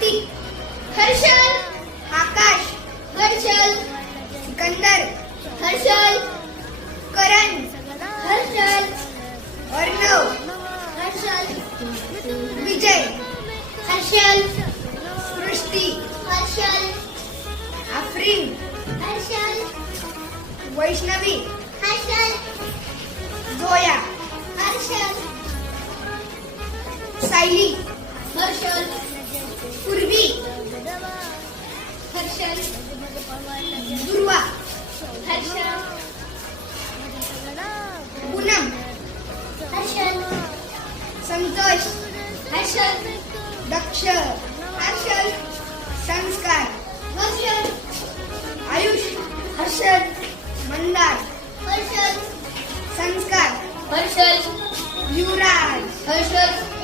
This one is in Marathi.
कार्तिक, हर्षल, आकाश, हर्षल, सिकंदर, हर्षल, करण, हर्षल, अर्णव, हर्षल, विजय, हर्षल, सृष्टी, हर्षल, आफरीन, हर्षल, वैष्णवी, हर्षल, जोया, हर्षल, सायली, हर्षल, पूर्वी, हर्षल, दुर्वा, हर्षल, पूनम, हर्षल, संतोष, हर्षल, दक्ष, हर्षल, संस्कार, हर्षल, आयुष, हर्षल, मंदार, हर्षल, संस्कार, हर्षल, युवराज, हर्षल,